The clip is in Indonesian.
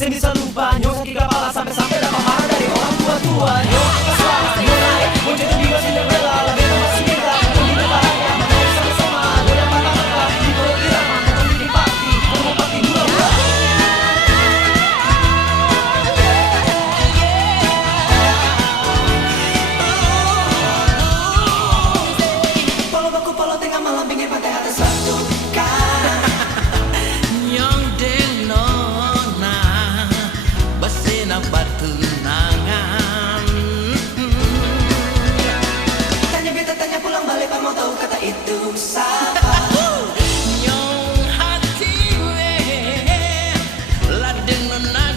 Saya bisa lupa nyong sakit kepala sampai-sampai dapat marah dari orang tua-tua. Nyong angkat suara saya naik, mau jadi diva Cinderella, lebih masih kita lebih bahagia, menari sama-sama, goyang mata-mata, di perut irama, mau bikin party, mau party hura-hura. Polo baku polo tengah malam pinggir pantai atas batu kan. Nyong denona basena batunangan. Tanya beta tanya pulang balik, pak mau tahu kata itu siapa? Nyong hati we la denona